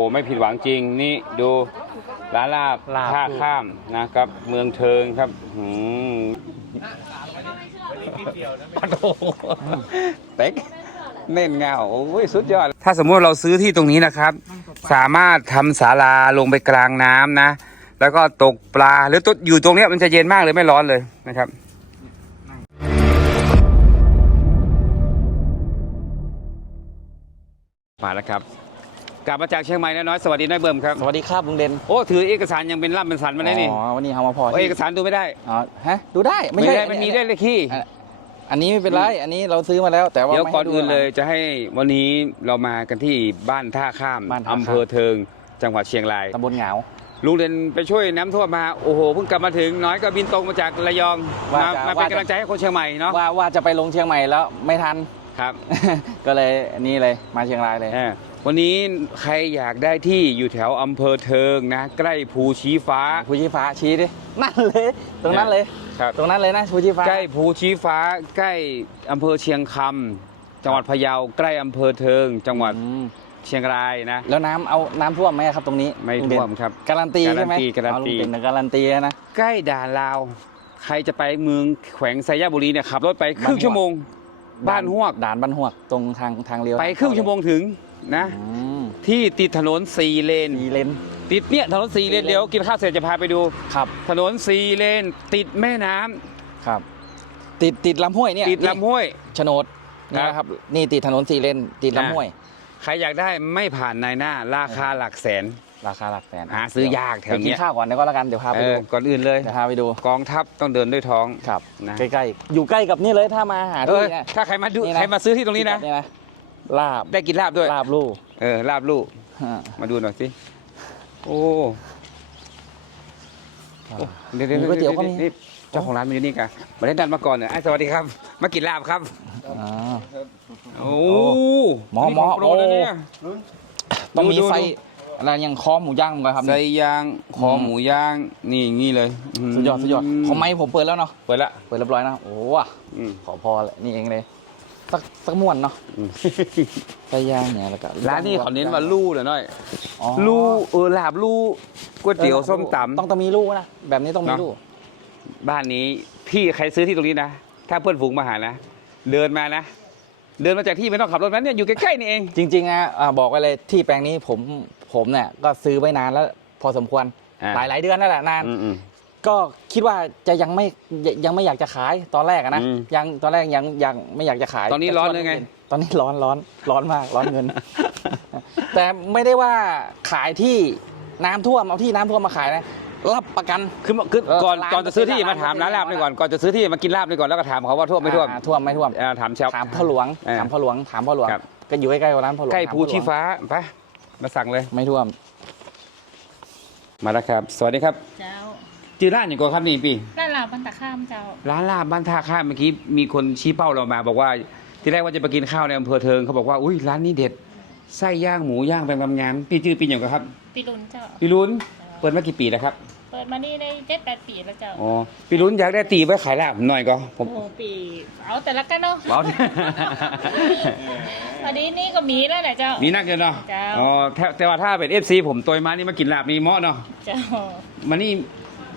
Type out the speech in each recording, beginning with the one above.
โอ้ไม่ผิดหวังจริงนี่ดูร้านลาบลาบ ท่าข้ามนะครับ เมืองเทิงครับหืมปะโถเต็กเน่นเงาโอ้ยสุดยอด ถ้าสมมติเราซื้อที่ตรงนี้นะครับ สามารถทำศาลาลงไปกลางน้ำนะ แล้วก็ตกปลาหรือตอยู่ตรงเนี้ยมันจะเย็นมากเลยไม่ร้อนเลยนะครับ มาแล้วครับ กลับมาจากเชียงใหม่น้อยๆสวัสดีน้อยเบิ่มครับ สวัสดีครับลุงเด่นโอ้ถือเอกสารยังเป็นล่ำเป็นสันมาได้นี่อ๋อวันนี้เอามาพอโอ้ที่เอกสารดูไม่ได้อ๋อฮะดูได้ไม่ไม่ใช่ได้มันมีได้เลขที่อันอันนี้ไม่เป็นไรอันนี้เราซื้อมาแล้ว แต่ว่าเดี๋ยวไม่ก่อนให้ดูอื่นเลยจะให้วันนี้เรามากันที่บ้านท่าข้ามบ้านท่าข้ามอำเภอเทิง จังหวัดเชียงรายตำบลเหงาลุงเดนไปช่วยน้ำท่วมมาโอ้โหเพิ่งกลับมาถึงน้อยก็บินตรงมาจากระยองว่ามาจะมาว่าเป็นจะกำลังใจให้คนเชียงใหม่เนาะว่าว่าจะไปลงเชียงใหม่แล้วไม่ทันครับ ก็เลยอันนี้เลยมาเชียงรายเลยเออ วันนี้ใครอยากได้ที่อยู่แถวอำเภอเทิงนะ ใกล้ภูชีฟ้า ภูชีฟ้าชี้ดินั่นเลยตรงนั้นเลยครับตรงนั้นเลยนะภูชีฟ้า ใกล้ภูชีฟ้า ใกล้อำเภอเชียงคำจังหวัดพะเยาใกล้อำเภอเทิง จังหวัดอืมเชียงรายนะ แล้วน้ำเอาน้ำท่วมไหมครับตรงนี้ ไม่ลุงเด่นท่วมครับการันตีใช่ไหมการันตีการันตีอ๋อลุงเด่นการันตีนะใกล้ด่านลาว ใครจะไปเมืองแขวงไซยบุรีเนี่ยขับรถไปครึ่งชั่วโมง บ้านหวกด่านบ้านหวกตรงทางทางเลี้ยวไปครึ่งชั่วโมงถึง นะ อืมที่ติดถนนสี่เลนดีเลน ติดเนี่ยถนนสี่เลนสี่เลน เดี๋ยวกินข้าวเสร็จจะพาไปดู ครับ ถนนสี่เลน ติดแม่น้ำครับ ติดติดลำห้วยเนี่ยติดลำห้วย โฉนดนี่ครับนะครับ นี่ติดถนนสี่เลน ติดอ่าลำห้วย ใครอยากได้ไม่ผ่านนายหน้า ราคาหลักแสน ราคาหลักแสนหาซื้อยากแถวไปกิเนี้นยข้าวก่อนเดี๋ยวก็แล้วกัน เดี๋ยวพาไปเอดู อก่อนอื่นเลย เดี๋ยวพาไปดู กองทัพต้องเดินด้วยท้อง ครับ นะ ใกล้ๆ อยู่ใกล้กับนี่เลยถ้ามาหาเอที่อเนี่ย ถ้าใครมาดูนี่นะ ใครมาซื้อที่ตรงนี้นะนี่นะ ลาบได้กินลาบด้วย ลาบลู่เออ ลาบลูก ฮะมาดูหน่อยสิ โอ้ครับโอ้เดี๋ยวเดี๋ยวมีก๋วยเตี๋ยวก็มี นี่เจ้าของร้านมาอยู่นี่กันมาได้ดันมาก่อนเนี่ยไอ้ยสวัสดีครับ มากินลาบครับ อ่า โอ้หมอหมอนี่ขงโปรแล้วเนี่ย ต้องมีดูดู ไฟดูอะไรอย่างคอหมูย่างก่อนครับ ใส่ยางคอหมูย่าง นี่อย่างงี้เลยสุดยอดสุดยอดของไม้ผมเปิดแล้วเนาะ เปิดละ เปิดเรียบร้อยนะ โอ้ว่ะอืม ขอพอเลยนี่เองเลย สักสักม่วนเนาะอืมไส้ย่างเนี่ยแล้วก็ร้านนี้เขาเน้นว่าลู่เหรอน้อยอ๋อลู่เออลาบลู่ก๋วยเตี๋ยวส้มตำต้องต้องมีลูกนะแบบนี้ต้องมีเนอะลูกบ้านนี้พี่ใครซื้อที่ตรงนี้นะถ้าเพื่อนฝูงมาหานะเดินมานะเดินมาจากที่ไม่ต้องขับรถนั้นเนี่ยอยู่ใกล้ๆนี่เอง จริงๆอะอ่าบอกไว้เลยที่แปลงนี้ผมผมเนี่ยก็ซื้อไว้นานแล้วพอสมควรอ่าหลายหลายๆเดือนนั่นแหละนานอืมอืม ก็คิดว่าจะยังไม่ยังยังไม่อยากจะขายตอนแรกอะนะอืมยังตอนแรกยังยังไม่อยากจะขายตอนนี้แร้อนเลยไง ตอนนี้ร้อนร้อนร้อนมาก ร้อนเงิน แต่ไม่ได้ว่าขายที่น้ำท่วมเอาที่น้ำท่วมมาขายนะรับประกัน คือคือก่อนร้านก่อนจะซื้อที่ร้านมาถามร้าร้านนลาบนี่ก่อนก่อนจะซื้อที่มากินลาบนี่ก่อนแล้วก็ถามเขาว่าท่วมไม่ท่วมอ่าท่วมไม่ท่วม อ่าถามชาว ถามพ่อหลวงเออถามพ่อหลวงถามพ่อหลวงครับ ก็อยู่ใกล้ๆกับร้านพ่อหลวงใกล้ถามภูพ่อหลวงชีฟ้าไปมาสั่งเลย ไม่ท่วม มาแล้วครับ สวัสดีครับ เจ้า จือร้านอย่างก่อนครับนี่พี่ ร้านลาวบันตะข้ามเจ้า ร้านลาบบ้านท่าข้ามเมื่อกี้มีคนชี้เป้าเรามา บอกว่าที่แรกว่าจะไปกินข้าวในอำเภอเทิงเขาบอกว่าอุ้ยร้านนี้เด็ดไส้ย่างหมูย่างเป็นงามๆพี่จื้อปีอย่างก่อนครับปีรุนเจ้า พี่ลุ้นเปิดมากี่ปีแล้วครับเปิดมานี่ได้เจ็ดแปดปีแล้วเจ้า อ๋อพี่ลุ้นอยากได้ตีไว้ขายลาบหน่อยก็ผมโอ้โหปี เอาแต่ละกันเนาะเอา อันนี้นี่ก็มีแล้วแหละเจ้ามีนักเกินเนาะจ้า อ๋อแต่แต่ว่าถ้าเป็นเอฟซีผมตัวมานี่มากินลาบนี่เหมาะเนาะเจ้ามานี่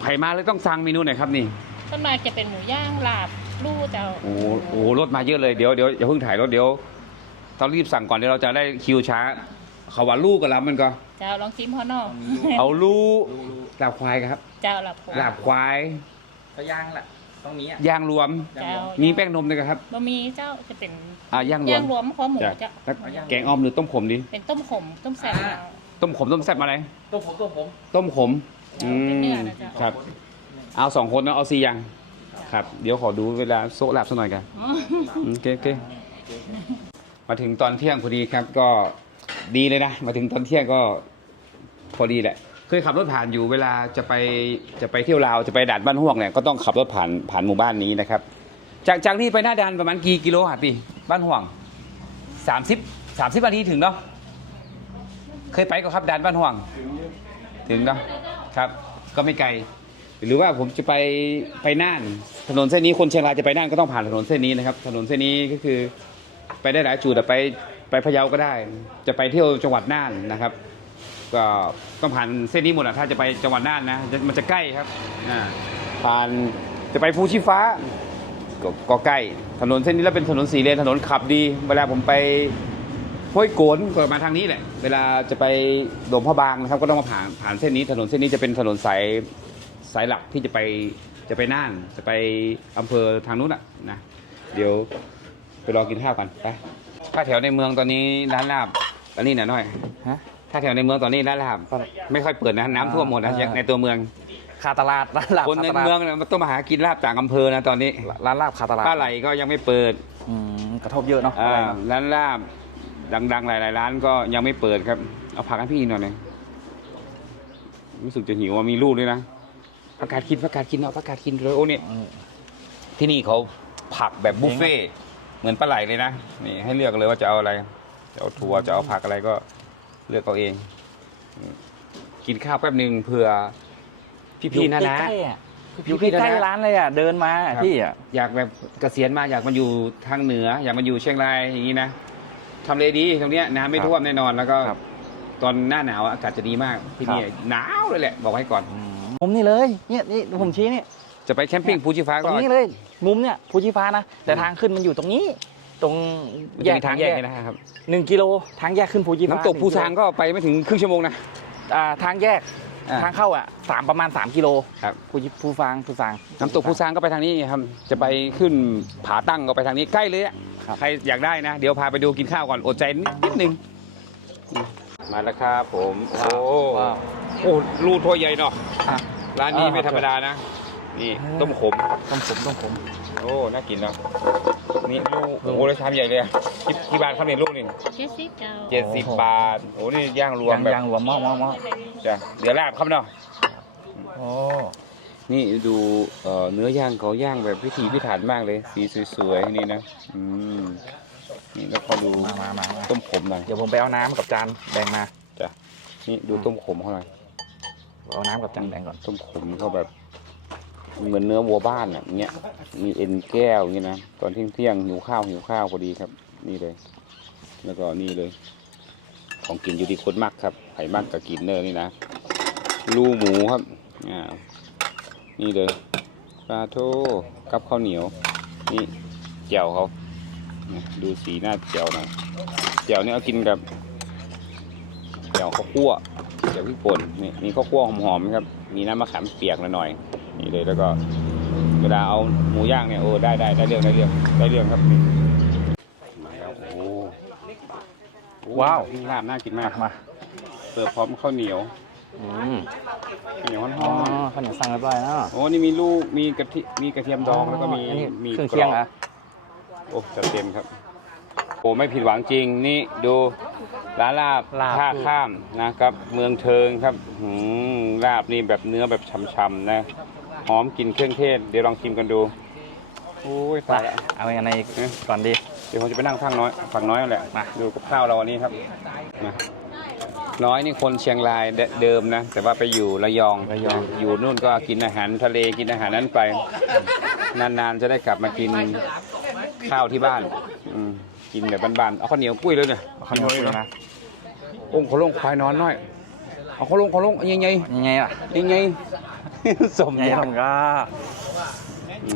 ไผ่มาเลยต้องสั่งเมนูไหนอยครับนี่ต้นมากจะเป็นหมูย่างลาบลู่เจ้าโอ้โหโอ้โหรถมาเยอะเลยเดี๋ยวเดี๋ยวอย่าเพิ่งถ่ายรถเดี๋ยวต้องรีบสั่งก่อนเดี๋ยวเราจะได้คิวช้าเขาว่าลูกกับลาบมันก็ เจ้าลองชิมพอนอกเอาลูกลาบควายครับเจ้าลาบโขลาบควายก็ย่างแหละต้องมีอะย่างรวมเจ้ามีแป้งนมด้วยครับบะหมี่เจ้าจะเป็นอ่าย่างรวย่ามงรวมคอหมูจ้ะเจ้าแล้วแกงอ้อมหรือต้มขมดีเป็นต้มขมต้มแซ่บเจ้าต้มขมต้มแซ่บอะไรตัวผมตัวผมต้มขม เป็นเนื้อนะจ๊ะครับ เอาสองคนนะเอาสี่อย่าง ครับ เดี๋ยวขอดูเวลาโซะลาบสักหน่อยกัน อ๋ออืมโอเคโอเคมาถึงตอนเที่ยงพอดีครับก็ดีเลยนะ มาถึงตอนเที่ยงก็พอดีแหละ เคยขับรถผ่านอยู่เวลาจะไปจะไปเที่ยวลาวจะไปด่านบ้านห่วงเนี่ยก็ต้องขับรถผ่านผ่านหมู่บ้านนี้นะครับ จากจากนี่ไปหน้าด่านประมาณกี่กิโลครับพี่บ้านห่วงสามสิบสามสิบนาทีถึงเนาะเคยไปก็ครับด่านบ้านห่วง ถึงเนาะ ครับ ก็ไม่ไกล หรือว่าผมจะไปไปน่านถนนเส้นนี้คนเชียงรายจะไปน่านก็ต้องผ่านถนนเส้นนี้นะครับ ถนนเส้นนี้ก็คือไปได้หลายจุดอะไปไปพะเยาก็ได้ จะไปเที่ยวจังหวัดน่านนะครับ ก็ต้องผ่านเส้นนี้หมดอะถ้าจะไปจังหวัดน่านนะจะมันจะใกล้ครับอ่าผ่านจะไปภูชีฟ้าก็ก็ใกล้ถนนเส้นนี้แล้วเป็นถนนสีเลนถนนขับดี เวลาผมไป ห้วยโกนก็มาทางนี้แหละ เวลาจะไปโดมพระบางนะครับก็ต้องมาผ่านผ่านเส้นนี้ ถนนเส้นนี้จะเป็นถนนสายสายหลักที่จะไปจะไปน่านจะไปอำเภอทางนู้นอะนะเดี๋ยวไปรอกินข้าวกันไปถ้าแถวในเมืองตอนนี้ร้านลาบอันนี้หน่อยหน่อยฮะถ้าแถวในเมืองตอนนี้ร้านลาบไม่ค่อยเปิดนะน้ำท่วมหมดนะอ่าในตัวเมืองคาตลาดร้านลาบคนในคาตลาดเมืองเนี่ยมันต้องมาหากินลาบต่างอำเภอนะตอนนี้ร้านลาบคาตลาดป้าไหลก็ยังไม่เปิดอืมกระทบเยอะเนาะอ่าอะไรเนอะร้านลาบ ดังๆ หลายๆร้านก็ยังไม่เปิดครับ เอาผักให้พี่หน่อยหนึงรู้สึกจะหิวว่ามีลูกด้วยนะผักกาดกินผักกาดกินเอาผักกาดกินเลยโอ้เนี่ยอืมที่นี่เขาผักแบบบุฟเฟ่ต์เหมือนปลาไหลเลยนะนี่ให้เลือกเลยว่าจะเอาอะไร จะเอาถั่วจะเอาผักอะไรก็เลือกเอาเองอืมกินข้าวแป๊บหนึ่งเผื่อพี่ๆนะนะใกล้ๆอะออยู่ยู่ใกล้ๆใกล้นะๆร้านเลยอะเดินมาครับพี่อะอยากแบบเกษียณมาอยากมาอยู่ทางเหนือ อยากมาอยู่เชียงรายอย่างนี้นะ ทำเลดีตรงเนี้ยน้ำไม่ครับท่วมแน่นอนแล้วก็ครับตอนหน้าหนาวอากาศจะดีมากที่นี่ครับ หนาวเลยแหละบอกให้ก่อนมุมนี่เลยเนี่ยนี่ผมชี้นี่จะไปแคมปิ้งภูชีฟ้าตก็ รงนี้เลยมุมเนี่ยภูชีฟ้านะแต่ทางขึ้นมันอยู่ตรงนี้ ตรงมันแยจะกมีทางแยกเลยนะครับหนึ่งกิโลทางแยกขึ้นภูชีฟ้าน้ำตกภูซางหนึ่ก็ไปไม่ถึงครึ่งชั่วโมงนะ อ่าทางแยกอ่าทางเข้าอะสามประมาณ 3 กิโลครับ ภูชีภูฟางภูซางน้ำตกภูซางก็ไปทางนี้ครับจะไปขึ้นผาตั้งก็ไปทางนี้ใกล้เลยอะครับ ใครอยากได้นะ เดี๋ยวพาไปดูกินข้าวก่อนอดใจนิดนิดนึง มาแล้วครับผม โอ้ว้าวโอ้รูถ้วยใหญ่เนาะอะ ร้านนี้อ่าไม่ธรรมดานะ นี่ต้มขม ต้มผมต้มผม โอ้ น่ากินเนาะนี่ลูกโอ้โหแล้วชามใหญ่เลยอะกี่กี่บาทครับเนี่ยลูกนี่เจ็ดสิบเก้าเจ็ดสิบบาท โอ้นี่ย่างรวมยางแบบยางรวมหม้อหม้อหม้อจ้ะเดี๋ยวลาบครับเนาะ โอ้ นี่ดูเอ่อเนื้อย่างเขาย่างแบบพิถีพิถันมากเลย สีสวยๆนี่นะอืมนี่แล้วก็ดูมามามามาต้มขมหน่อยเดี๋ยวผมไปเอาน้ำกับจานแบ่งมาจ้ะนี่ดูต้มขมเขาหน่อยเอาน้ำกับจานแบ่งก่อนต้มขมเขาแบบ เหมือนเนื้อวัวบ้านอะอย่างเงี้ยมีเอ็นแก้วอย่างเงี้ยนะตอนเที่ยงเที่ยงๆหิวข้าวหิวข้าวพอดีครับ นี่เลย แล้วก็นี่เลย ของกินอยู่ที่คนมักครับไผ่มักกับกินเนอร์นี่นะลูหมูครับอ่า นี่เลยปลาโทกับข้าวเหนียว นี่แจ่วเขาเนี่ยดูสีหน้าแจ่วหน่อยแจ่วเนี่ยเอากินกับแจ่วข้าวคั่วแจ่วพริกป่นนี่มีข้าวคั่วหอมๆครับ มีน้ำมะขามเปียกหน่อยๆนี่เลยแล้วก็เวลาเอาหมูย่างเนี่ยโอ้ได้ได้ได้เรื่องได้เรื่องได้เรื่องครับนี่มาแล้วโอ้โอ้ว้าวนี่ลาบน่ากินมากมาเสิร์ฟพร้อมข้าวเหนียว อืมข้าวเหนียวอ๋ฮ้ออนข้าวเหนียวสั่งเรียบร้อยแล้ว ๆโอ้นี่มีลูกมีกะทิมีกระเทียมดองแล้วก็มีอันนี้มีเครื่องกเคียงบเหรอ โอ้จัดเต็มครับ โอ้ไม่ผิดหวังจริงนี่ดูร้านลาบลาบ ท่าข้ามนะครับ เมืองเทิงครับหืมลาบนี่แบบเนื้อแบบช่ำๆนะหอมกลิ่นเครื่องเทศ เดี๋ยวลองชิมกันดูโอ้ยไปตายละ เอาไปกันในเอ๊ะก่อนดี เดี๋ยวผมจะไปนั่งฝั่งน้อยฝั่งน้อยนั่นแหละมา ดูกับข้าวเราวันนี้ครับมา น้อยนี่คนเชียงรายเดเดิมนะ แต่ว่าไปอยู่ระยองระยอง อยู่นู่นก็กินอาหารทะเลกินอาหารนั้นไป นานๆจะได้กลับมากินข้าวที่บ้านอืมกินแบบบ้านๆเอาข้าวเหนียวกุ้ยเลยเนี่ยเอาข้าวเหนียวคุยนะองค์ขอลงควายนอนน้อยเอาเขาลงเขาลงยังไงยังไงล่ะยังไงสมยังไงยาผมก็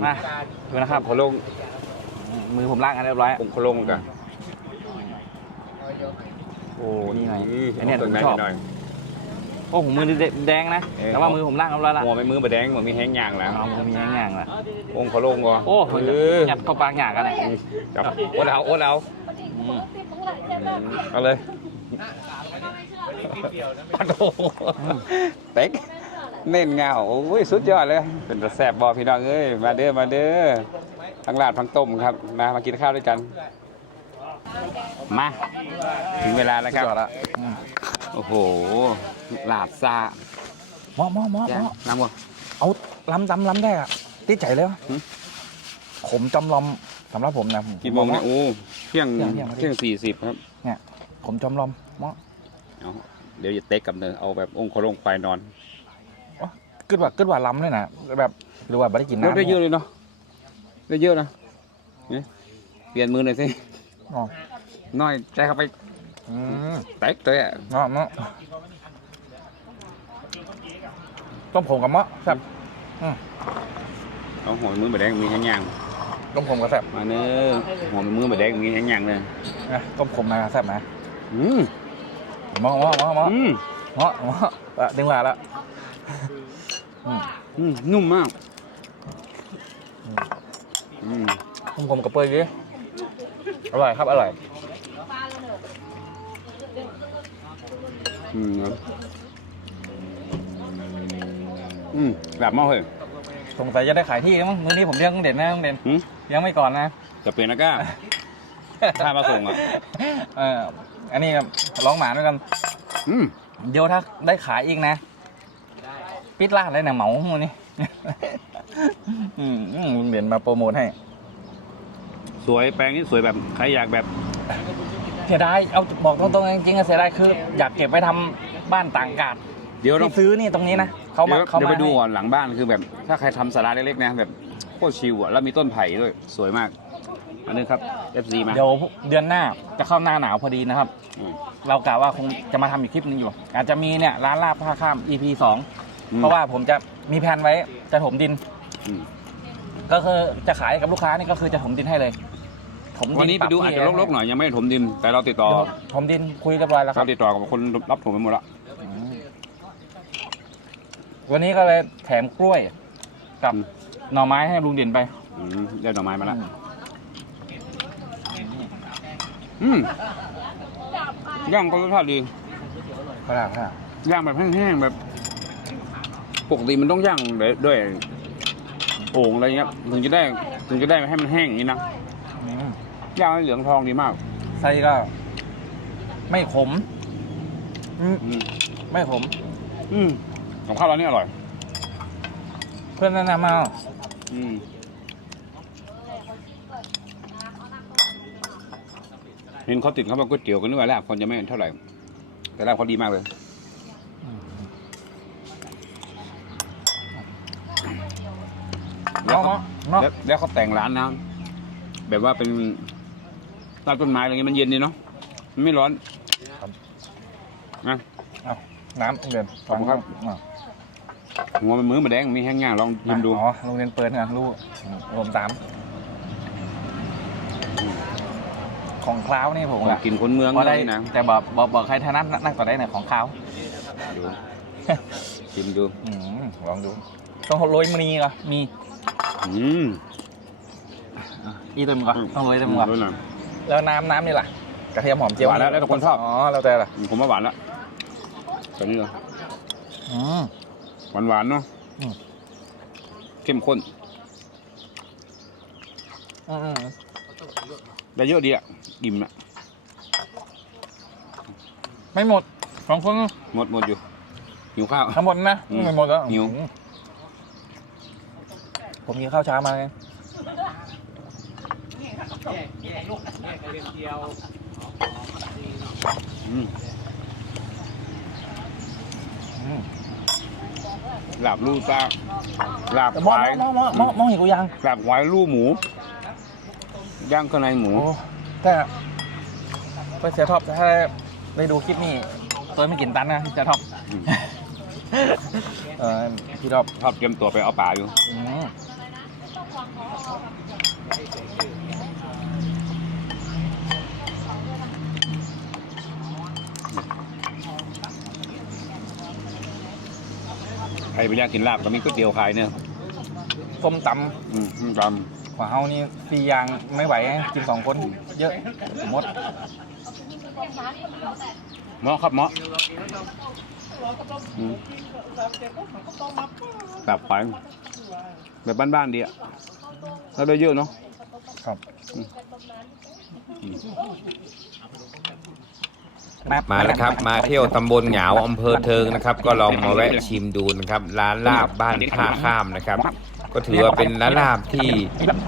มาดูนะครับเขาลงมือผมล้างกันเรียบร้อยองค์เขาลงกัน โอ้นี่ไงอืมอันเนี้ยเอาผมตัวไหนชอบหน่อยโอ้ผมมือแดงนะเออแต่ว่ามือผมล้างเรียบร้อยละหัวไม่มือบะแดงหัวมีแห้งย่างแล้วเอามือมีแง่งๆละองค์เขาลงก่อนโอ้เออยัดเข้าปากหยากันเลยจับโอ้เอาโอ้เอาอืมเอาเลยปะโถเต็กเน่นเงาโอ้ยสุดยอดเลย เป็นระแซบบอพี่น้องเอ้ยมาเด้อมาเด้อทั้งลาดทั้งต้มครับมามากินข้าวด้วยกัน มา ถึงเวลาแล้วครับสุดยอดละอืมโอ้โหลาบซาหมอหมอหมอหมอน้ำวะเอาล้ำจำล้ำได้อะติดใจเลยวะหึขมจำลอมสำหรับผมนะกี่โมงเนี่ยโอ้เที่ยงเที่ยงเที่ยงเที่ยงสี่สิบครับขมจำลอมหมอเอาเดี๋ยวจะเต็กกับเนยเอาแบบองค์เขาลงควายนอนกึดว่ากึดว่าล้ำเลยนะแบบหรือว่าไม่ได้กินลดน้ำได้เยอะเลยเนาะได้เยอะนะนี่เปลี่ยนมือหน่อยสิ อ๋อน้อยใจเข้าไปอืมเต็กเลยอะเนาะเนาะต้มผมกับเมาะครับเอาหัวมือแบบแดงมีแห้งย่างต้มผมกับแซ่บมาเนื้อหัวมือแบบแดงมีแห้งย่างเลยนะต้มผมมาแซ่บนะอืมเมาะเมาะเมาะเมาะอืมเมาะเมาะอะดึงมาแล้วอืมอืมนุ่มมากอืมต้มผมกับเปื่อยดิ อร่อยครับ อร่อยอืมครับอืมแบบมากเลยสงสัยจะได้ขายที่แล้วมั้งมื้อนี้ผมเลี้ยงลุงเด่นนะลุงเด่นหืมเลี้ยงไม่ก่อนนะ จะเป็นนะก้า ถ้ามาส่งอะ เอออันนี้ร้องหมาด้วยกัน อืมเดี๋ยวถ้าได้ขายอีกนะ ปิดร้านเลยนะเหมาหมูนี่ อืมอืมลุงเด่นมาโปรโมทให้ สวยแปลงนี้สวยแบบใครอยากแบบเสียดายเอาบอกตรงๆจริงๆอะเสียดายคือ อยากเก็บไปทำบ้านต่างอากาศเดี๋ยวเราที่ซื้อนี่ตรงนี้นะเขามาเดี๋ยวเขาเดี๋ยวมาไปดูให้ก่อนหลังบ้านคือแบบ ถ้าใครทำสาราเล็กๆนะแบบโคตรชิลอะแล้วมีต้นไผ่ด้วยสวยมากอันนี้ครับ FC มาเดี๋ยวเดือนหน้าจะเข้าหน้าหนาวพอดีนะครับ อืม เรากะว่าคงจะมาทำอีกคลิปหนึงอยู่ อาจจะมีเนี่ยร้านลาบท่าข้าม EP สองอืม เพราะว่าผมจะมีแผนไว้จะถมดิน อืมก็คือจะขายกับลูกค้านี่ก็คือจะถมดินให้เลย ถมดิวันนี้ไปดูอาจจะรกๆหน่อยยังไม่ได้ถมดินแต่เราติดต่อเดี๋ยวถมดินคุยเรียบร้อยแล้วครัเราบติดต่อกับคนรับถมไปหมดแล้วอืมวันนี้ก็เลยแถมกล้วยกับหน่อไม้ให้ลุงเด่นไปอืมได้ดอกไม้มาแล้วอืมย่างก็รสชาติดีพระราพระราย่างแบบแห้งๆแบบปกติมันต้องย่างด้วยด้วยโอ่งอะไรเงี้ยถึงจะได้ถึงจะได้ให้มันแห้งอย่างนี้นะอืม ย่างให้เหลืองทองดีมาก ไส้ก็ ไม่ขมอืมอืมไม่ขม อืมกับข้าวร้านนี้อร่อย เพื่อนแนะนำมาอืมเห็นเขาติดเขาบอกก๋วยเตี๋ยวกันนึกว่าลาบคนจะไม่เท่าไหร่ แต่ลาบเขาดีมากเลย แล้วเนาะเขาเนาะแล้วแล้วเขาแต่งร้านนะ แบบว่าเป็น ใต้ต้นไม้อะไรเงี้ยมันเย็นดีเนาะมันไม่ร้อนนะ เอาน้ำลุงเด่นขอบคุณครับ อะหัวมันมือมาแดงมีแห้งง่ายลองชิมดูอ๋อโรงเรียนเปิดนะลูกรวมสามของคล้าวนี่ผมของอะกินคนเมืองพอเลได้ยนะแต่บอกบอกบอกใครถนัดนักต่อได้ไหนของคล้าวดูชิมดู อืมลองดู ต้องโรยมีก่อนมีอืมอีเต็มก่อนต้องโรยเต็มก่อน ด้วยหน่อย แล้วน้ำน้ำนี่ล่ะกระเทียมหอมเจียวหวานแล้วแล้วแต่คนชอบ อ๋อแล้วแต่ละอืมผมว่าหวานละตอนนี้เหรออืม หวานหวานๆเนาะอืม เข้มข้นอืมอืมได้เยอะดีอะอิ่มอะไม่หมดสองคนหมดหมดอยู่หิวข้าว ทั้งหมดนะอืมไม่หมดแล้วหิว อืมผมกินข้าวเช้ามาไง อืมอืมลาบลูตาลาบแต่คมองวายมองมองมองมองเห็นกูยังลาบควายลูกหมู ย่างข้างในหมู โอ้แต่ไปเสียท็อปถ้าได้ดูคลิปนี้ตัวไม่กินตันนะเสียท็อปอืม เออพี่ท็อป ชอบเตรียมตัวไปเอาป่าอยู่ อืม ครไปอยากกินลาบก็มีก๋วยเตี๋ยวขายเนี่ยส้มตอืมส้มตำของเฮานี่สี่อย่างไม่ไหวไงกินสองคนเยอะสมมติำเหมาะครับเหมาะอืมลาบควายแบบบ้านๆดีอะแล้วได้เยอะเนาะครับ มาแล้วครับ มาเที่ยวตำบลเหงาอำเภอเทิงนะครับ ก็ลองมาแวะชิมดูนะครับ ร้านลาบบ้านท่าข้ามนะครับ ก็ถือว่าเป็นร้านลาบที่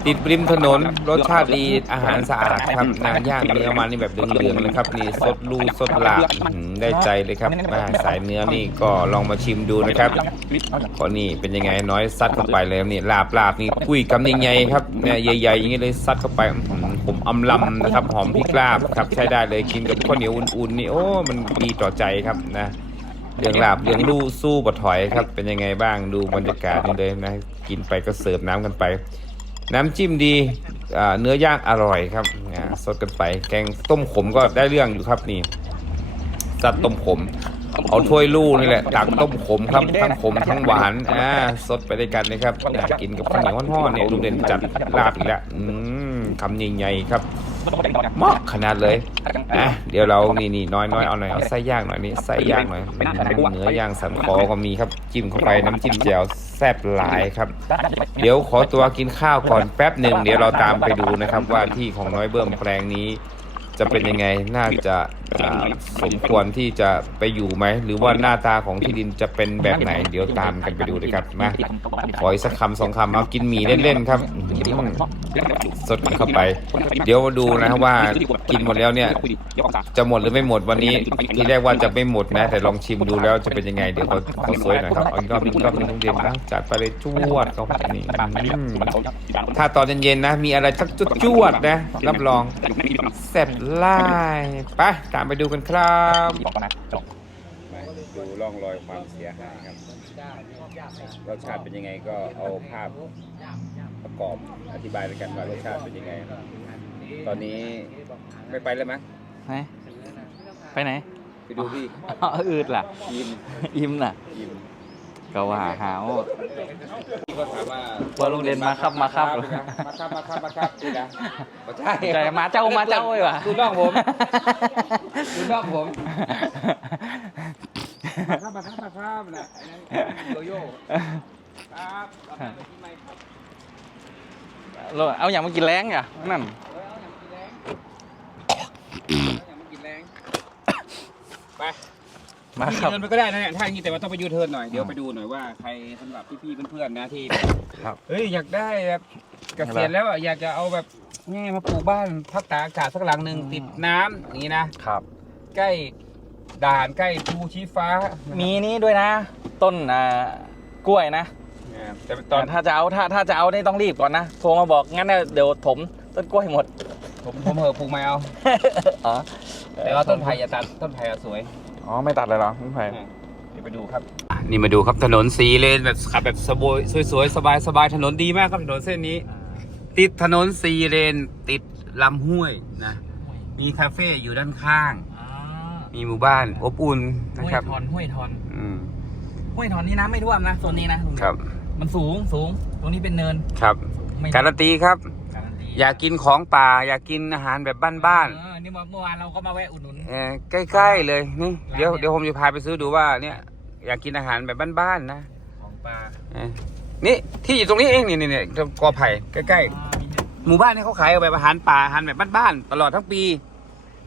ติดริมถนนรสชาติดีอาหารสะอาดครับนางย่างเนื้อมานี่แบบเหลืองๆนะครับนี่สดลูสดลาบได้ใจเลยครับมาสายเนื้อนี่ก็ลองมาชิมดูนะครับก็นี่เป็นยังไงน้อยซัดเข้าไปเลยนี่ลาบลาบนี่กุ้ยกำยังไงครับเนี่ยใหญ่ๆอย่างนี้เลยซัดเข้าไปผมอำลำนะครับหอมพริกลาบครับใช้ได้เลยกินกับข้าวเหนียวอุ่นๆนี่โอ้มันดีต่อใจครับนะ เรื่องลาบเรื่องลู่สู้บะถอยครับ เป็นยังไงบ้างดูบรรยากาศนี่เลยนะกินไปก็เสิร์ฟน้ำกันไป น้ำจิ้มดีเนื้อย่างอร่อยครับสดกันไป แกงต้มขมก็ได้เรื่องอยู่ครับนี่สัตว์ต้มขม เอาถ้วยลู่นี่แหละตักต้มขมครับทั้งขมทั้งหวานอ่าสดไปด้วยกันนะครับอ่ากินกับข้าวเหนียวห่อนๆเนี่ยลุเด่นจัดลาบอีกแล้วอืมคำใหญ่ๆครับ มาะขนาดเลยอะเดี๋ยวเรานี่นี่น้อยๆเอาหน่อยเอาไส้ย่างหน่อยนี่ไส้ย่างหน่อยอืมเนื้อย่างสันคอก็มีครับจิ้มเข้าไปน้ำจิ้มแจ่วแซ่บหลายครับ เดี๋ยวขอตัวกินข้าวก่อนแป๊บหนึ่งเดี๋ยวเราตามไปดูนะครับว่าที่ของน้อยเบิ้มแปลงนี้ จะเป็นยังไงน่าจะ อ่าสมควรที่จะไปอยู่ไหม หรือว่าหน้าตาของที่ดินจะเป็นแบบไหน เดี๋ยวตามกันไปดูเลยครับมาขออีกสักคำสองคำเอากินหมี่เล่นๆครับอื้อหือสดเข้าไป เดี๋ยวมาดูนะครับว่ากินหมดแล้วเนี่ย จะหมดหรือไม่หมดวันนี้ทีแรกว่าจะไม่หมดนะ แต่ลองชิมดูแล้วจะเป็นยังไงเดี๋ยวขอขอสวยหน่อยครับเอาอีกรอบอีกรอบหนึงต้องเรียนนะจัดไปเลยจวดเข้าไปนี่อืมถ้าตอนเย็นๆนะ มีอะไรสักจวดๆนะรับรองแซ่บไล่ไปตามไปดูกันครับดูร่องรอยความเสียหายครับรสชาติเป็นยังไงก็เอาภาพประกอบอธิบายด้วยกันว่ารสชาติเป็นยังไง ตอนนี้ไม่ไปแล้วมั้งไหนไปไหน ไปดูพี่อ๋ออืดล่ะ ยิมอิ่มน่ะ ยิม ก็ว่าหาวพี่ก็ถามว่าว่าโรงเรียนมาครับมาครับมาครับมาครับมาครับนี่นะบ่ใช่ใจมาเจ้ามาเจ้าเว้ยวะดูน้องผมดูน้องผมมาครับมาครับมาครับนะอันนั้นโยโย่ครับเอาไปกินไหมครับเราเอาอย่างมากินแรงอะนั่น เออเอาอย่างกินแรงเอาอย่างมากินแรงไป มาพี่ครับ เดินไปก็ได้นะเนี่ยถ้าอย่างนี้แต่ว่าต้องไปยูเทิร์นหน่อย เดี๋ยวไปดูหน่อยว่าใครสำหรับพี่ๆเพื่อนๆนะที่แบบครับ เฮ้ยอยากได้แบบเกษียณแล้วอะอยากจะเอาแบบนี่มาปลูกบ้านพักตากอากาศสักหลังหนึ่งอืมติดน้ำอย่างนี้นะ ครับ ใกล้ด่านใกล้ภูชี้ฟ้ามีนี่ด้วยนะ ต้นอ่ากล้วยนะนะครับแต่ตอนถ้าจะเอาถ้าถ้าจะเอานี่ต้องรีบก่อนนะโทรมาบอกงั้นนะเดี๋ยวถมต้นกล้วยหมดผมผมเหอะปลูกไม่เอา อ๋อแต่ว่าต้นไผ่อย่าตัดต้นไผ่อะสวย อ๋อ ไม่ตัดเลยเหรอต้นไผ่เดี๋ยวไปดูครับ นี่มาดูครับถนนสีเลนแบบขับแบบสบายสวยๆ สบายสบายถนนดีมากครับถนนเส้นนี้ ติดถนนสีเลน ติดลำห้วยนะ มีคาเฟ่อยู่ด้านข้าง มีหมู่บ้านอบอุ่นนะห้วยครับทอนห้วยทอนอืมห้วยทอนนี่น้ำไม่ท่วมนะโซนนี้นะครับ มันสูงสูง ตรงนี้เป็นเนินครับ ไม่ การันตีครับการันตี อยากกินของป่า อยากกินอาหารแบบบ้านเออนี่เมื่อวานเราก็มาแวะอุดหนุน ๆเออใกล้ๆเลยนี่ร้านเดี๋ยวเนี่ย เดี๋ยวผมจะพาไปซื้อดูว่าเนี่ยอยากกินอาหารแบบบ้านๆนะของปลาเออนี่ที่อยู่ตรงนี้เองนี่นี่นี่กอไผ่ใกล้ๆหมู่บ้านนี่เขาขายแบบอาหารป่าอาหารแบบบ้านๆตลอดทั้งปี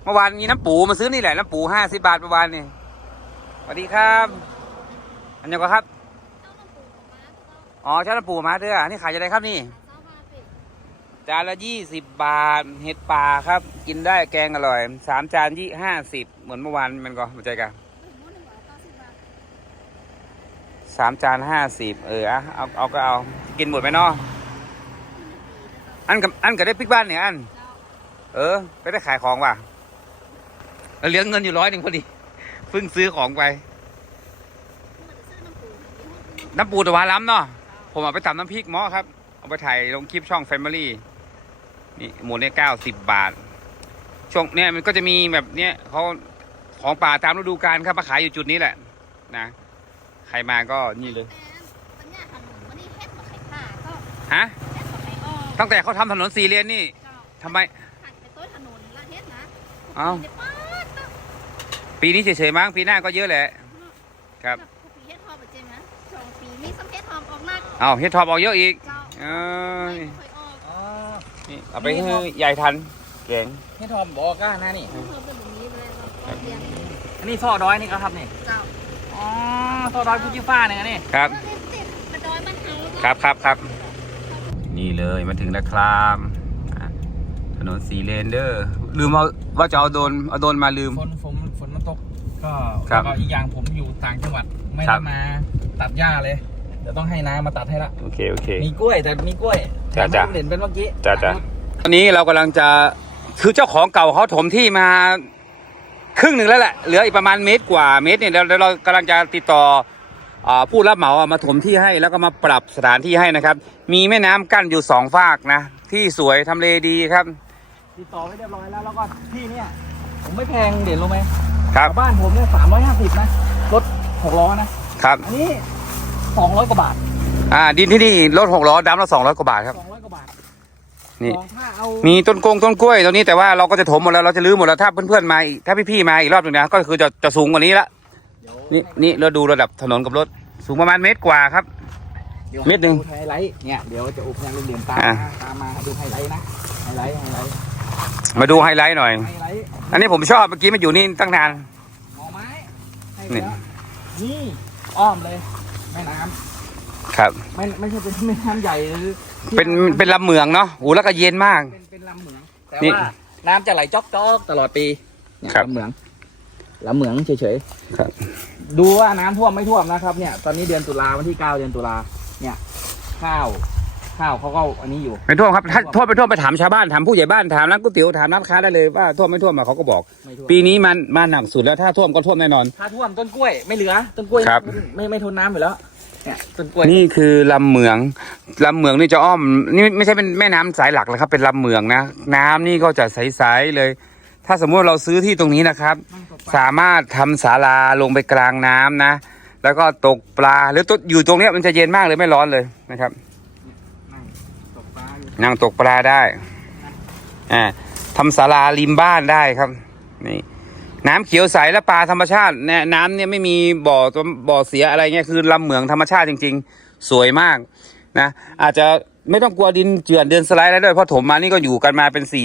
เมื่อวานมีน้ำปูมาซื้อนี่แหละน้ำปูห้าสิบาทเมื่อวานนี่สวัสดีครับอันยังก็ครับ อ๋อเจ้าน้ำปูมาเถอะนี่ขายจะไรครับนี่ จานละยี่สิบบาท เห็ดป่าครับ กินได้แกงอร่อยสามจานยี่ห้าสิบเหมือนเมื่อวานมันก็มาใจกันสามจานห้าสิบเอออะเอาเอาก็เอากินหมดไหมเนาะอันกับอันก็ได้พิกบ้านเนี่ยอัน เออ ไปได้ขายของว่ะเหลือเงินอยู่ร้อยหนึ่งพอดีเพิ่งซื้อของไปน้ำปูตะวันล้ำเนาะผมเอาไปตำน้ำพริกหม้อครับ เอาไปถ่ายลงคลิปช่อง Family นี่หมูเนี่ยเก้าสิบบาท ช่วงเนี่ยมันก็จะมีแบบเนี้ยเขาของป่าตามฤดูกาลครับมาขายอยู่จุดนี้แหละ นะ ใครมาก็นี่เลยปัญญาขนมวันนี้เฮ็ดมาไข่ข่าก็ฮะเฮ็ดมาไข่อ้อตั้งแต่เขาทำถนนสี่เลนนี่เจ้าทำไมหันไปต้นถนนละเฮ็ดนะเอ้าในป้าดเจ้าปีนี้เฉยๆมั้งปีหน้าก็เยอะแหละ ครับพวกปีเฮ็ดทอมไปเจมนะสองปีมีซ้ำเฮ็ดทอมออกหน้าเอาเฮ็ดทอปออกเยอะอีกเจ้าเออไม่ค่อยออกอ๋อ นี่เอาไปให้ยายทันแกงให้ทอมบอกก้านะนี่เพิ่มเป็นแบบนี้เลยเราเรียนอันนี้ท่อดอยนี่ก็ครับนี่เจ้าอ๋อท่อดอยพูจิฟ้าเนี่ยนี่ครับแล้วเนี่ยติดมาดอยบ้านเฮาครับครับครับนี่เลยมาถึงแล้วครับอะถนนสีเลนเดอร์ลืมเอาว่าจะเอาโดนเอาโดนมาลืมฝนฝนฝนมันตกก็ครับแล้วก็อีกอย่างผมอยู่ต่างจังหวัดไม่ครัได้บมาตัดหญ้าเลยเดี๋ยวต้องให้น้ามาตัดให้ละโอเคโอเคมีกล้วยแต่มีกล้วย จ้ะจ้ะเด่นเป็นเมื่อกี้จ้ะจ้ะตอนนี้เรากำลังจะคือเจ้าของเก่าเขาถมที่มาครึ่งหนึ่งแล้วแหละเหลืออีกประมาณเมตรกว่าเมตรเนี่ยเดี๋ยวเดี๋ยวเรากำลังจะติดต่ออ่าผู้รับเหมาอะมาถมที่ให้แล้วก็มาปรับสถานที่ให้นะครับ มีแม่น้ำกั้นอยู่สองฝากนะ ที่สวยทำเลดีครับติดต่อไว้เรียบร้อยแล้วแล้วก็ที่เนี่ยผมไม่แพงเด่นรู้ไหมครับชาวบ้านผมเนี่ยสามร้อยห้าสิบนะรถหกล้อนะครับ อันนี้สองร้อยกว่าบาท อ่า ดินที่นี่รถหกล้อดำละสองร้อยกว่าบาทครับ สองร้อยกว่าบาทนี่ สองถ้าเอามีต้นกงต้นกล้วยตรงนี้แต่ว่าเราก็จะถมหมดแล้วเราจะรื้อหมดแล้วถ้าเพื่อนๆมาอีกถ้าพี่ๆมาอีกรอบหนึงนะก็คือจะจะสูงกว่านี้ละเดี๋ยวนี่นี่เราดูระดับถนนกับรถสูงประมาณเมตรกว่าครับ เดี๋ยวเม็ดหนึ่งดูไฮไลท์เนี่ยเดี๋ยวจะอุปกรณ์ลูกเด่นตามอะมาตามมาดูไฮไลท์นะไฮไลท์ไฮไลท์มาดูไฮไลท์หน่อย ไฮไลท์อันนี้ผมชอบเมื่อกี้มาอยู่นี่ตั้งนานหน่อไม้ให้นี่เยอะนี่อ้อมเลยแม่น้ำ ครับ ไม่ไม่ใช่เป็นแม่น้ำใหญ่หรือที่เป็นเป็นลำเหมืองเนาะโอ้แล้วก็เย็นมาก เป็นเป็นลำเหมือง แต่นี่ว่าน้ำจะไหลจ๊อกจ๊อกตลอดปีเนี่ยครับ ลำเหมืองลำเหมืองเฉยครับ ๆดูว่าน้ำท่วมไม่ท่วมนะครับ เนี่ย ตอนนี้เดือนตุลาวันที่เก้าเดือนตุลาเนี่ย ข้าวข้าวเขาก็อันนี้อยู่ ไม่ท่วมครับถ้าท่วมไปท่วมไปถามชาวบ้านถามผู้ใหญ่บ้านถามร้านก๋วยเตี๋ยวถามร้านค้าได้เลยว่าท่วมไม่ท่วมมาเขาก็บอก ไม่ท่วมปีนี้มันมาหนักสุดแล้วถ้าท่วมก็ท่วมแน่นอน ถ้าท่วมต้นกล้วยไม่เหลือ ต้นกล้วยครับ ไม่ไม่ทนน้ำอยู่แล้ว เนี่ยต้นกล้วยนี่คือลำเหมืองลำเหมืองนี่จะอ้อม นี่ไม่ใช่เป็นแม่น้ำสายหลักเลยครับ เป็นลำเหมืองนะ น้ำนี่ก็จะใสๆเลย ถ้าสมมติว่าเราซื้อที่ตรงนี้นะครับ สามารถทำศาลาลงไปกลางน้ำนะ แล้วก็ตกปลาหรือตัวอยู่ตรงเนี้ยมันจะเย็นมากเลยไม่ร้อนเลยนะครับ นั่งตกปลาอยู่นั่งตกปลาได้อ่าทำศาลาริมบ้านได้ครับ นี่ น้ำเขียวใสและปลาธรรมชาติเนี่ยน้ำเนี่ยไม่มีบ่อตัวบ่อเสียอะไรเงี้ยคือลำเหมืองธรรมชาติจริง ๆ สวยมากนะอาจจะไม่ต้องกลัวดินเจือนเดินสไลด์แล้วด้วยเพราะถมมานี่ก็อยู่กันมาเป็นสี่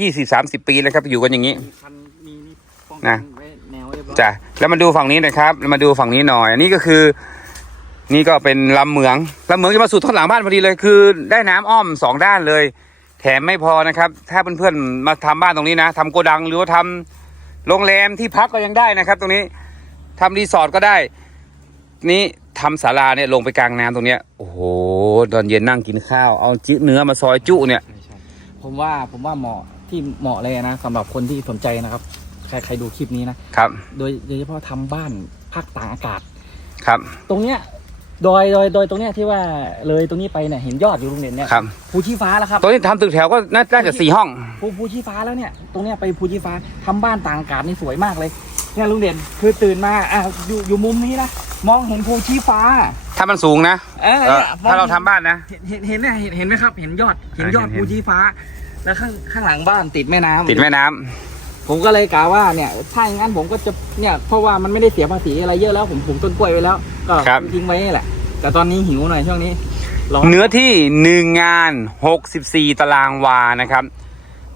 ยี่สิบสามสิบปีแล้วครับ อยู่กันอย่างนี้มีคันมีนี่ป้องกันะนไว้แนวเรียบร้อยจ้ะแล้วมาดูฝั่งนี้หนะครับแล้วมาดูฝั่งนี้หน่อยอันนี้ก็คือ นี่ก็เป็นลำเหมืองลำเหมืองจะมาสู่ท้องหลังบ้านพอดีเลยคือ ได้น้ำอ้อมสองด้านเลย แถมไม่พอนะครับ ถ้าเพื่อนๆมาทำบ้านตรงนี้นะทำโกดังหรือว่าทำ โรงแรมที่พักก็ยังได้นะครับ ตรงนี้ทำรีสอร์ทก็ได้ นี่ทำศาลาเนี่ยลงไปกลางน้ำตรงเนี้ยโอ้โหตอนเย็นนั่งกินข้าว เอาจิเนื้อมาซอยจุเนี่ยใช่ใช่ผมว่าผมว่าเหมาะที่เหมาะเลยนะสำหรับคนที่สนใจนะครับ ใครใครดูคลิปนี้นะครับ โดยโดยเฉพาะทำบ้านภาคต่างอากาศครับ ตรงเนี้ย โดยโดยโดยตรงเนี้ยที่ว่าเลยตรงนี้ไปเนี่ยเห็นยอดอยู่ตรงเด่นเนี่ยครับภูชีฟ้าแล้วครับตรงนี้ทำตึกแถวก็น่าน่าจะสี่ห้อง ภูภูชีฟ้าแล้วเนี่ยตรงเนี้ยไปภูชีฟ้าทำบ้านต่างอากาศนี่สวยมากเลยเนี่ยลุงเด่นคือตื่นมาอะอยู่อยู่มุมนี้นะมองเห็นภูชีฟ้า ถ้ามันสูงนะเออเออมอง ถ้าเราทำบ้านนะ เห็นเห็นเห็นเนี่ยเห็นเห็นไหมครับ เห็นยอดเห็นยอดเห็นเห็น ภูชีฟ้า แล้วข้างข้างหลังบ้านติดแม่น้ำติดแม่น้ำผมก็เลยกะว่าเนี่ยถ้าอย่างนั้นผมก็จะเนี่ยเพราะว่ามันไม่ได้เสียภาษีอะไรเยอะแล้วผมปลูกต้นกล้วยไว้แล้ว ก็ครับ ทิ้งไว้นี่แหละ แต่ตอนนี้หิวหน่อยช่วงนี้ร้อนเนื้อที่หนึ่งงาน 64 ตารางวานะครับ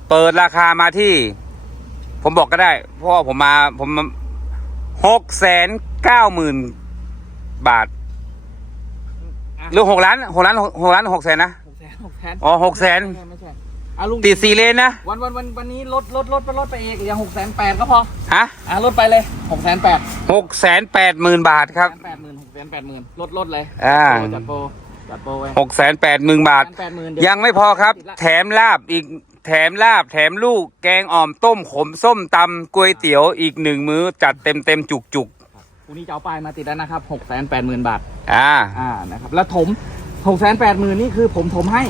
เปิดราคามาที่ ผมบอกก็ได้ เพราะว่าผมมาผมหกแสนเก้าหมื่นบาท หรือหกล้านหกล้านหกล้านหกแสนนะ หกแสนหกแสนอ๋อหกแสนไม่ใช่ไม่ใช่อะลุงติดสี่เลนนะ วันวันวันวันนี้ลดลดลดไปลดไปเองอย่างหกแสนแปดก็พอฮะอะลดไปเลยหกแสนแปดหกแสนแปดหมื่นบาทครับแปดหมื่นหกแส นแปดหมื่นลดลดเลยอ่า จัดโปรจัดโปรไว้หกแสนแปดหมื่นบาท แปดหมื่นยังไม่พอครับ แถมลาบอีกแถมลาบ แถมลูก แกงอ่อมต้มขมส้มตำก๋วยเตี๋ยวอีกหนึ่งมื้อจัดเต็มเต็มจุกจุกพรุ่งนี้จะเอาป้ายมาติดแล้วนะครับหกแสนแปดหมื่นบาท ๆอ่า อ่า นะครับ แล้วถมหกแสนแปดหมื่นนี่คือผมถมให้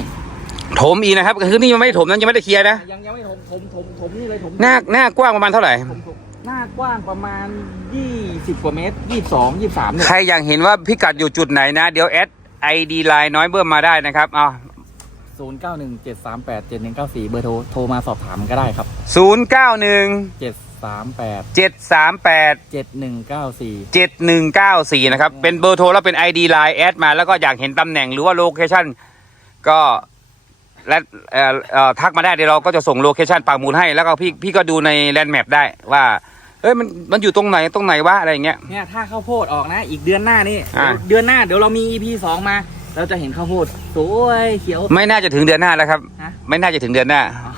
ถมอีกนะครับคือนี่ยังไม่ได้ถมนั้นยังไม่ได้เคลียร์นะยังยังไม่ถมถมถมถมนี่เลยถมหน้าหน้ากว้างประมาณเท่าไหร่ ถมถม หน้ากว้างประมาณยี่สิบกว่าเมตรยี่สิบสองยี่สิบสามเนี่ยใครอยากเห็นว่าพิกัดอยู่จุดไหนนะ เดี๋ยวแอดไอดีไลน์น้อยเบิ่มมาได้นะครับอ่าศูนย์เก้าหนึ่งเจ็ดสามแปดเจ็ดหนึ่งเก้าสี่เบอร์โทรโทรมาสอบถามก็ได้ครับ ศูนย์เก้าหนึ่งเจ็ดสามแปดเจ็ดสามแปดเจ็ดหนึ่งเก้าสี่เจ็ดหนึ่งเก้าสี่นะครับ เป็นเบอร์โทรแล้วเป็น ID Line แอดมาแล้วก็อยากเห็นตำแหน่งหรือว่าโลเคชั่นก็และเอ่อเอ่อทักมาได้เดี๋ยวเราก็จะส่งโลเคชั่นปักหมุดให้ แล้วก็พี่พี่ก็ดูในแลนด์แมปได้ว่า เอ้ยมันมันอยู่ตรงไหนตรงไหนวะอะไรอย่างเงี้ย เนี่ยถ้าข้าวโพดออกนะ อีกเดือนหน้านี่อ่า เดือนหน้าเดี๋ยวเรามี EP สองมา เราจะเห็นข้าวโพดสวยเขียว ไม่น่าจะถึงเดือนหน้าแล้วครับ ฮะ ไม่น่าจะถึงเดือนหน้าอ๋อ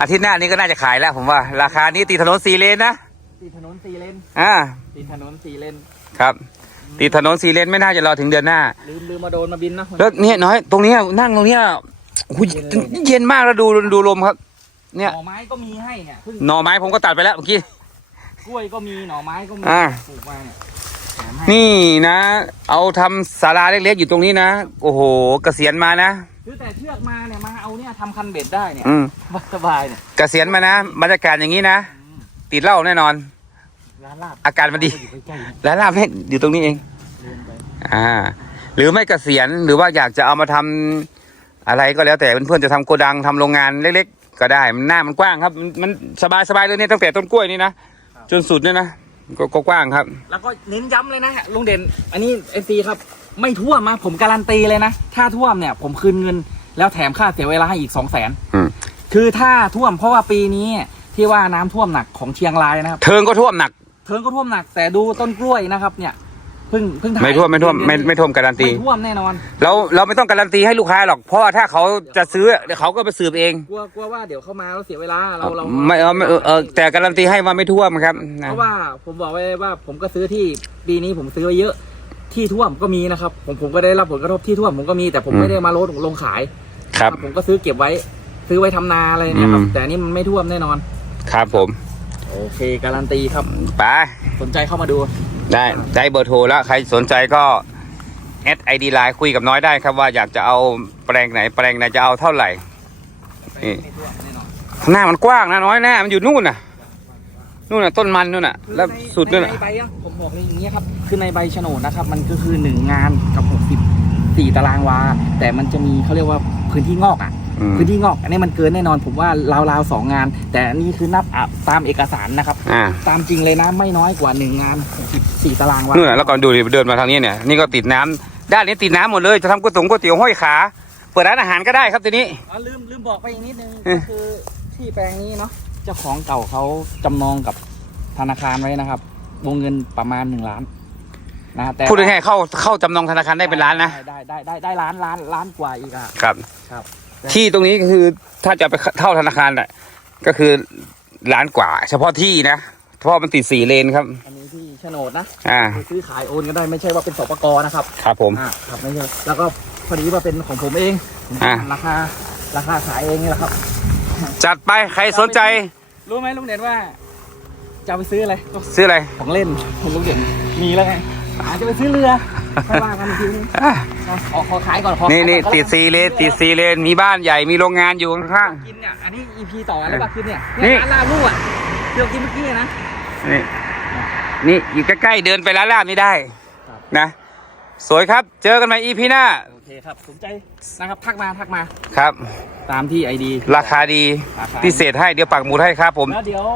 อาทิตย์หน้านี้ก็น่าจะขายแล้ว ผมว่า ราคานี้ตีถนนสี่เลนนะติดถนนสี่เลนอ่าติดถนนสี่เลนครับ ตีถนนสี่เลนไม่น่าจะรอถึงเดือนหน้า ลืมลืมมาโดนมาบินนะแล้วเนี่ยน้อย ตรงเนี้ยนั่งตรงเนี้ยโอ้โหเย็นมากแล้วดูดูลมครับ เนี่ย หน่อไม้ก็มีให้เนี่ยเพิ่งหน่อไม้ผมก็ตัดไปแล้วเมื่อกี้ กล้วยก็มีหน่อไม้ก็มีอ่า ปลูกมาเนี่ยแถมให้นี่นะ เอาทำศาลาเล็กๆอยู่ตรงนี้นะ โอ้โหเกษียณมานะ คือแต่เชือกมาเนี่ยมาเอาเนี่ยทำคันเบ็ดได้เนี่ยอืมสบายเนี่ยเกษียณมานะบรรยากาศอย่างนี้นะ ติดเหล้าแน่นอน ร้านลาบอาการมันดี อยู่ใกล้ๆเนี่ยร้านลาบให้อยู่ตรงนี้เอง เดินไปอ่า หรือไม่เกษียณหรือว่าอยากจะเอามาทำอะไรก็แล้วแต่เพื่อนๆจะทำโกดังทำโรงงานเล็ก ๆ ก็ได้มันหน้ามันกว้างครับ มันมันสบายๆเลยเนี่ยตั้งแต่ต้นกล้วยนี่นะ จนสุดเนี่ยนะก็ก็กว้างครับ แล้วก็เน้นย้ำเลยนะลุงเด่น อันนี้เอซีครับ ไม่ท่วมนะผมการันตีเลยนะ ถ้าท่วมเนี่ย ผมคืนเงิน แล้วแถมค่าเสียเวลาให้อีกสองแสนอืม คือถ้าท่วมเพราะว่าปีนี้ที่ว่าน้ำท่วมหนักของเชียงรายนะครับ เทิงก็ท่วมหนัก เทิงก็ท่วมหนักแต่ดูต้นกล้วยนะครับเนี่ย เพิ่งเพิ่งถ่ายไม่ท่วมไม่ท่วมไม่ไม่ท่วมการันตี ไม่ท่วมแน่นอน เราเราไม่ต้องการันตีให้ลูกค้าหรอก เพราะว่าถ้าเขาจะซื้อเดี๋ยวเขาก็ไปสืบเองกลัวกลัวว่าเดี๋ยวเข้ามาแล้วเสียเวลาเราเราไม่เออไม่เออเออแต่การันตีให้ว่าไม่ท่วมครับนะเพราะว่าผมบอกไว้ว่าผมก็ซื้อที่ปีนี้ผมซื้อไว้เยอะ ที่ท่วมก็มีนะครับ ผมผมก็ได้รับผลกระทบที่ท่วมผมก็มีแต่ผมไม่ได้มาลดลงขายครับ ผมก็ซื้อเก็บไว้ ซื้อไว้ทำนาอะไรเนี่ยครับ อืม แต่อันนี่มันไม่ท่วมแน่นอน ครับผม โอเคการันตีครับ ไปสนใจเข้ามาดู ได้ได้เบอร์โทรแล้วใครสนใจก็แอดไอดีไลน์คุยกับน้อยได้ครับว่าอยากจะเอาแปลงไหนแปลงไหนจะเอาเท่าไหร่นี่ไม่ท่วมแน่นอนหน้ามันกว้างนะน้อยแน่มันอยู่นู่นน่ะนู่นน่ะต้นมันนู่นน่ะ แล้วในสุดนู่นน่ะในใบอะผมบอกเลยอย่างเงี้ยครับคือในใบโฉนดนะครับ มันก็คือหนึ่งงานกับหกสิบสี่ตารางวา แต่มันจะมีเขาเรียกว่าพื้นที่งอกอะอืม พื้นที่งอก อันนี้มันเกินแน่นอนผมว่าราวๆสองงาน แต่อันนี้คือนับอะตามเอกสารนะครับอ่าตามจริงเลยนะไม่น้อยกว่าหนึ่งงานสิบสี่ตารางวานู่นน่ะแล้วก่อนดูดิเดินมาทางนี้เนี่ยนี่ก็ติดน้ำด้านนี้ติดน้ำหมดเลยจะทำก๋วยเตี๋ยวก๋วยเตี๋ยวห้อยขาเปิดร้านอาหารก็ได้ครับทีนี้อ๋อลืมลืมบอกไปอีกนิดนึงเอ๊ะก็คือที่แปลงนี้เนาะเจ้าของเก่าเขาจำนองกับธนาคารไว้นะครับ วงเงินประมาณหนึ่งล้านนะแต่พูดง่ายๆเข้าเข้าจำนองธนาคารได้เป็นล้านนะได้ได้ได้ได้ล้านล้านล้านกว่าอีกอะครับครับ ที่ตรงนี้ก็คือถ้าจะไปเข้าธนาคารน่ะก็คือล้านกว่า เฉพาะที่นะเพราะมันติดสี่เลนครับ อันนี้ที่โฉนดนะอ่าคือซื้อขายโอนกันได้ไม่ใช่ว่าเป็นสปกนะครับ ครับผมอ่าครับไม่ใช่แล้วก็พอดีว่าเป็นของผมเองผมอ่าราคาราคาขายเองนี่แหละครับ จัดไปใครสนใจ รู้ไหมลุงเด่นว่า จะเอาไปซื้ออะไร ซื้ออะไร ของเล่นของลุงเด่นมีแล้วไงอาจจะไปซื้อเรือ ค่อยว่ากันอีกทีนึงขอขอขายก่อนขอขายนี่นี่ก่อติดสี่เลนติดสี่เลนมีบ้านใหญ่มีโรงงานอยู่ข้าง กินเนี่ยอันนี้ EP ต่อกันแล้วก็คือเนี่ยนี่ เนี่ยร้านลาบลู่อะที่เรากินเมื่อกี้นะๆนี่นี่อยู่ใกล้ๆเดินไปร้านลาบนี่ได้ครับนะ สวยครับเจอกันใหม่อีพีหน้าโอเคครับสนใจนะครับทักมาทักมาครับ ตามที่ไอดี ราคาดีราคาพิเศษให้เดี๋ยวปักหมุดให้ครับผม แล้วเดี๋ยว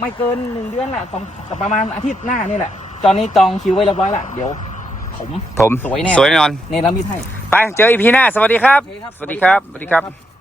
ไม่เกินหนึ่งเดือนแหละต้องประมาณอาทิตย์หน้านี่แหละ ตอนนี้จองคิวไว้เรียบร้อยละเดี๋ยว ผมผมสวยแน่สวยแน่นอน เนรมิตให้ ไปเจออีพีหน้า สวัสดีครับโอเคครับสวัสดีครับ สวัสดีครับ